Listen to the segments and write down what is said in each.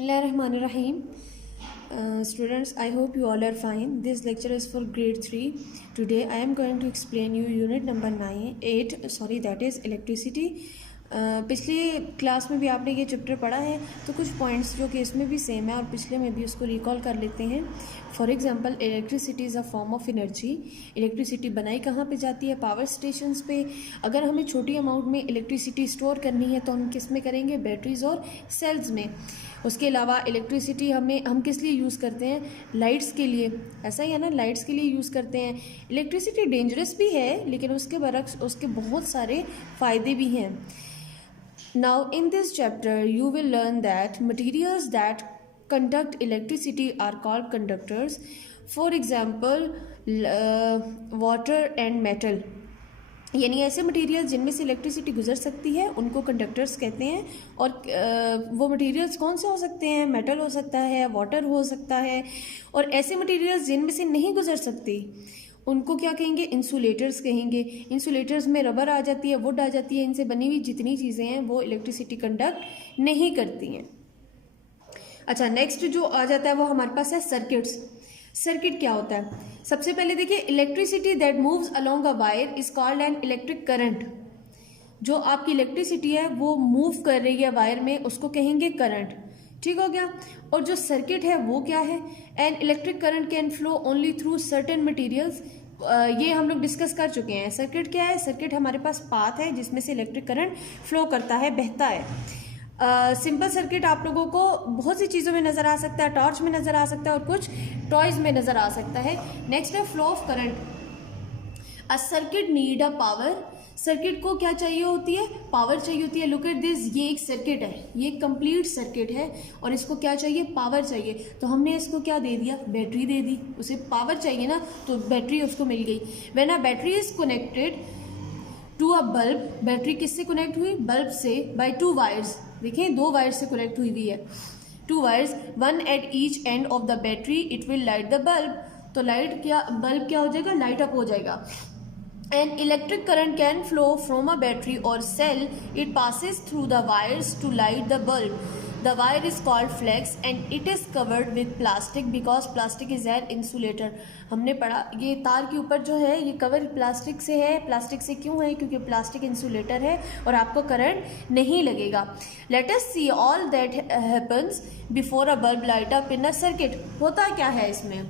Bismillahirrahmanirrahim. Students, I hope you all are fine. This lecture is for grade 3. Today I am going to explain you unit number 8, that is electricity. पिछले class में भी आपने ये chapter पढ़ा है, तो कुछ पॉइंट्स जो कि इसमें भी सेम है और पिछले में भी उसको रिकॉल कर लेते हैं. For example, electricity is a form of energy. Electricity बनाई कहाँ पे जाती है? पावर स्टेशंस पे. अगर हमें छोटी अमाउंट में इलेक्ट्रिसिटी स्टोर करनी है तो हम किस में करेंगे? बैटरीज और सेल्स में. उसके अलावा इलेक्ट्रिसिटी हम किस लिए यूज़ करते हैं? लाइट्स के लिए. ऐसा ही है ना, लाइट्स के लिए यूज़ करते हैं. इलेक्ट्रिसिटी डेंजरस भी है, लेकिन उसके बरक्स उसके बहुत सारे फ़ायदे भी हैं. Now in this chapter you will learn that materials that conduct electricity are called conductors. For example, water and metal. यानी ऐसे मटेरियल जिनमें से इलेक्ट्रिसिटी गुजर सकती है उनको कंडक्टर्स कहते हैं. और वो मटेरियल्स कौन से हो सकते हैं? मेटल हो सकता है, वाटर हो सकता है. और ऐसे मटेरियल्स जिनमें से नहीं गुजर सकती उनको क्या कहेंगे? इंसुलेटर्स कहेंगे. इंसुलेटर्स में रबर आ जाती है, वुड आ जाती है. इनसे बनी हुई जितनी चीज़ें हैं वो इलेक्ट्रिसिटी कंडक्ट नहीं करती हैं. अच्छा, नेक्स्ट जो आ जाता है वो हमारे पास है सर्किट्स. सर्किट क्या होता है? सबसे पहले देखिए, electricity that moves along a wire is called an electric current. जो आपकी इलेक्ट्रिसिटी है वो मूव कर रही है वायर में, उसको कहेंगे करंट. ठीक हो गया. और जो सर्किट है वो क्या है? N electric current can flow only through certain materials. ये हम लोग डिस्कस कर चुके हैं. सर्किट क्या है? सर्किट हमारे पास पाथ है जिसमें से इलेक्ट्रिक करंट फ्लो करता है, बहता है. सिंपल सर्किट आप लोगों को बहुत सी चीज़ों में नज़र आ सकता है. टॉर्च में नज़र आ सकता है और कुछ टॉयज में नज़र आ सकता है. नेक्स्ट है flow of current. A circuit need a power. Circuit को क्या चाहिए होती है? पावर चाहिए होती है. लुक एट दिस, ये एक सर्किट है, ये एक कंप्लीट सर्किट है और इसको क्या चाहिए? पावर चाहिए. तो हमने इसको क्या दे दिया? बैटरी दे दी. उसे पावर चाहिए ना, तो बैटरी उसको मिल गई. When a battery is connected to a bulb. Battery किससे कनेक्ट हुई? बल्ब से. By 2 wires. देखें, 2 वायर से कनेक्ट हुई हुई है. 2 wires, one at each end of the battery. It will light the bulb. तो बल्ब क्या हो जाएगा? लाइट अप हो जाएगा. An electric current can flow from a battery or cell. It passes through the wires to light the bulb. The wire is called flex and it is covered with plastic because plastic is an insulator. हमने पढ़ा ये तार के ऊपर जो है ये cover plastic से है. प्लास्टिक से क्यों है? क्योंकि प्लास्टिक इंसुलेटर है और आपको करंट नहीं लगेगा. Let us see all that happens before a bulb light up in a circuit. होता क्या है इसमें?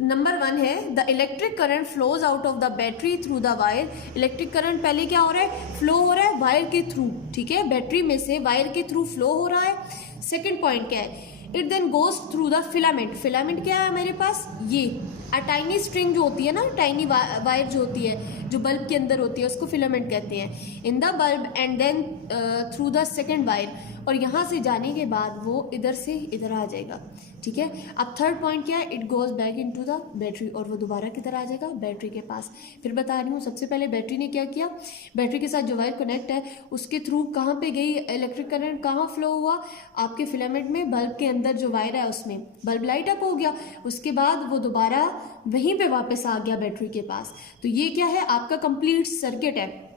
नंबर 1 है the electric current flows out of the battery through the wire. Electric current पहले क्या हो रहा है? फ्लो हो रहा है वायर के थ्रू. ठीक है, बैटरी में से वायर के थ्रू फ्लो हो रहा है. सेकंड पॉइंट क्या है? It then goes through the filament. Filament क्या है मेरे पास? ये टाइनी स्ट्रिंग जो होती है ना, टाइनी वायर जो होती है, जो बल्ब के अंदर होती है, उसको फिलामेंट कहते हैं. In the bulb and then through the second wire. और यहाँ से जाने के बाद वो इधर से इधर आ जाएगा. ठीक है. अब थर्ड पॉइंट क्या है? It goes back into the battery. और वो दोबारा किधर आ जाएगा? बैटरी के पास. फिर बता रही हूँ, सबसे पहले बैटरी ने क्या किया? बैटरी के साथ जो वायर कनेक्ट है उसके थ्रू कहाँ पे गई इलेक्ट्रिक करंट? कहाँ फ्लो हुआ? आपके फिलामेंट में, बल्ब के अंदर जो वायर है उसमें. बल्ब लाइट अप हो गया. उसके बाद वो दोबारा वहीं पे वापस आ गया बैटरी के पास. तो ये क्या है? आपका कंप्लीट सर्किट है.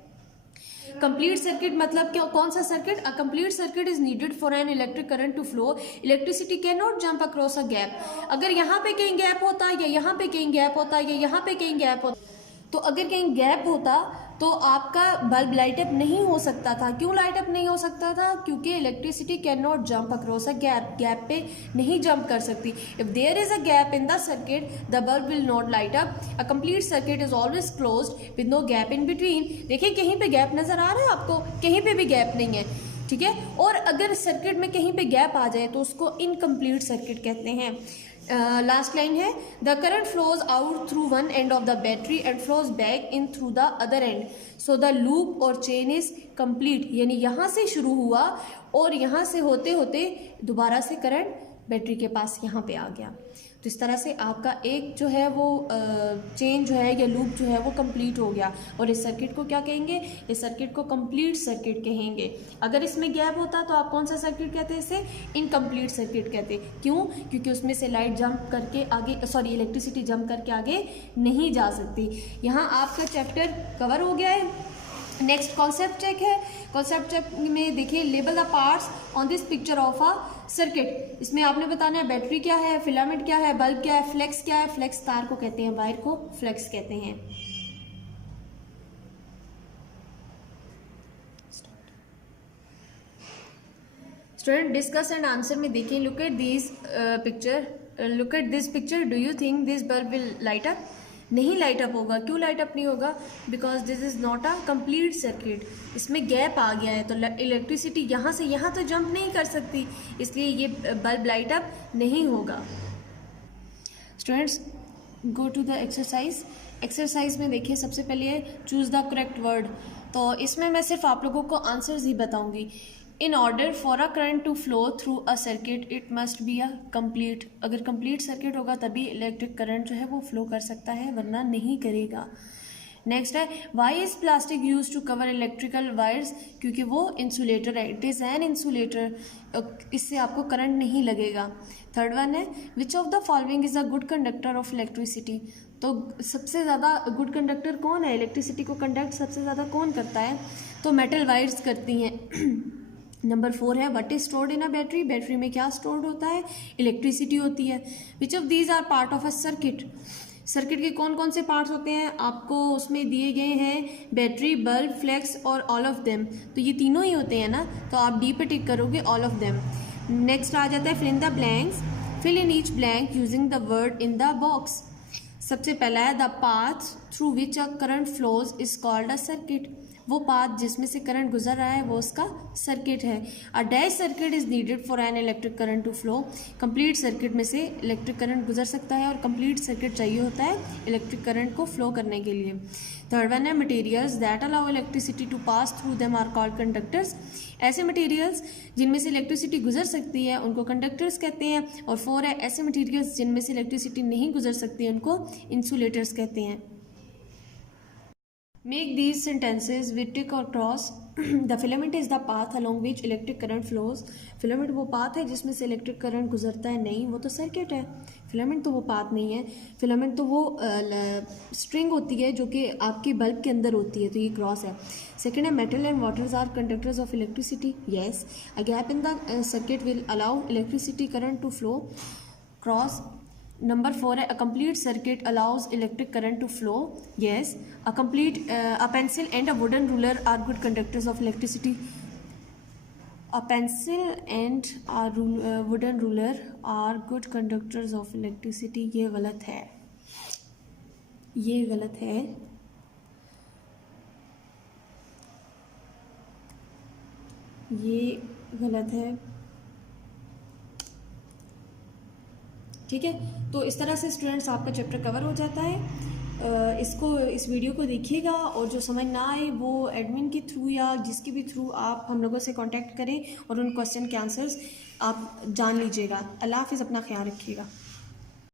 कंप्लीट सर्किट मतलब क्या? कौन सा circuit? A complete circuit is needed for an electric current to flow. Electricity can not jump across a gap. अगर यहाँ पे कहीं गैप होता या यहाँ पे कहीं गैप होता या यहाँ पे कहीं गैप होता, तो अगर कहीं गैप होता तो आपका बल्ब लाइट अप नहीं हो सकता था. क्यों लाइट अप नहीं हो सकता था? क्योंकि electricity can not jump across a gap. Gap पे नहीं जंप कर सकती. If there is a gap in the circuit the bulb will not light up. A complete circuit is always closed with no gap in between. देखिए, कहीं पे gap नजर आ रहा है आपको? कहीं पे भी गैप नहीं है. ठीक है. और अगर सर्किट में कहीं पे गैप आ जाए तो उसको इनकम्प्लीट सर्किट कहते हैं. लास्ट लाइन है the current flows out through one and of the battery and flows back in through the other and. So the loop और चेन इज कंप्लीट. यानी यहाँ से शुरू हुआ और यहाँ से होते होते दोबारा से करंट बैटरी के पास यहाँ पे आ गया. तो इस तरह से आपका एक जो है वो चेन जो है या लूप जो है वो कंप्लीट हो गया. और इस सर्किट को क्या कहेंगे? इस सर्किट को कंप्लीट सर्किट कहेंगे. अगर इसमें गैप होता तो आप कौन सा सर्किट कहते हैं? इसे इनकम्प्लीट सर्किट कहते. क्यों? क्योंकि उसमें से लाइट जंप करके आगे, सॉरी, इलेक्ट्रिसिटी जंप करके आगे नहीं जा सकती. यहाँ आपका चैप्टर कवर हो गया है. नेक्स्ट कॉन्सेप्ट चेक है। कॉन्सेप्ट चेक में देखिए, label the parts on this picture of a circuit. इसमें आपने बताना है बैटरी क्या है, फिलामेंट क्या है, बल्ब क्या है, फ्लेक्स क्या है। फ्लेक्स तार को कहते हैं, वायर को फ्लेक्स कहते हैं। स्टूडेंट डिस्कस एंड आंसर में देखिए, look at this picture, do you think this bulb will light up? नहीं लाइट अप होगा। क्यों लाइट अप नहीं होगा? Because this is not a complete circuit. इसमें गैप आ गया है, तो इलेक्ट्रिसिटी यहाँ से यहाँ तो जंप नहीं कर सकती, इसलिए ये बल्ब लाइट अप नहीं होगा। Students go to the exercise. Exercise में देखिए, सबसे पहले चूज द करेक्ट वर्ड। तो इसमें मैं सिर्फ आप लोगों को आंसर्स ही बताऊंगी। In order for a current to flow through a circuit it must be a complete. अगर कंप्लीट सर्किट होगा तभी इलेक्ट्रिक करंट जो है वो फ्लो कर सकता है, वरना नहीं करेगा। नेक्स्ट है, why is plastic use to cover electrical wires? क्योंकि वो इंसुलेटर है, इट इज़ एन इंसुलेटर, इससे आपको करंट नहीं लगेगा। थर्ड वन है, which of the following is a good conductor of electricity? तो सबसे ज़्यादा गुड कंडक्टर कौन है? इलेक्ट्रिसिटी को कंडक्ट सबसे ज़्यादा कौन करता है? तो मेटल वायर्स करती हैं। नंबर 4 है, what is stored in a battery? Battery में क्या स्टोर्ड होता है? इलेक्ट्रिसिटी होती है। Which of these are part of a circuit? Circuit के कौन कौन से पार्ट्स होते हैं? आपको उसमें दिए गए हैं बैटरी, बल्ब, फ्लेक्स और ऑल ऑफ देम। तो ये तीनों ही होते हैं ना, तो आप डी पे टिक करोगे ऑल ऑफ देम। नेक्स्ट आ जाता है, fill in the blanks. Fill in each blank using the word in the box. सबसे पहला है, the path through which a current flows is called a circuit. वो path जिसमें से करंट गुजर रहा है वो उसका सर्किट है। A dash circuit is needed for an electric current to flow. Complete circuit में से इलेक्ट्रिक करंट गुजर सकता है, और कंप्लीट सर्किट चाहिए होता है इलेक्ट्रिक करंट को फ्लो करने के लिए। थर्ड वन है, materials that allow electricity to pass through them are called conductors. ऐसे मटेरियल्स जिनमें से इलेक्ट्रिसिटी गुजर सकती है उनको कंडक्टर्स कहते हैं। और 4 है, ऐसे मटेरियल्स जिनमें से इलेक्ट्रिसिटी नहीं गुजर सकती उनको इंसुलेटर्स कहते हैं। Make these sentences with tick or cross. The filament is the path along which electric current flows. Filament वो पाथ है जिसमें से इलेक्ट्रिक करंट गुजरता है। नहीं, वो तो सर्किट है। फिलामेंट तो वो पाथ नहीं है। फिलामेंट तो वो स्ट्रिंग होती है जो कि आपके बल्ब के अंदर होती है, तो ये क्रॉस है। सेकेंड है, metal and waters are conductors of electricity. Yes, a gap in the circuit will allow electricity current to flow. Cross. Number 4 है, a complete circuit allows electric current to flow. Yes, a pencil and a wooden ruler are good conductors of electricity. A pencil and a wooden ruler are good conductors of electricity. ये गलत है, ये गलत है। ये गलत है। ठीक है, तो इस तरह से स्टूडेंट्स आपका चैप्टर कवर हो जाता है। इस वीडियो को देखिएगा, और जो समझ ना आए वो एडमिन के थ्रू या जिसके भी थ्रू आप हम लोगों से कांटेक्ट करें और उन क्वेश्चन के आंसर्स आप जान लीजिएगा। अल्लाह हाफिज़, अपना ख्याल रखिएगा।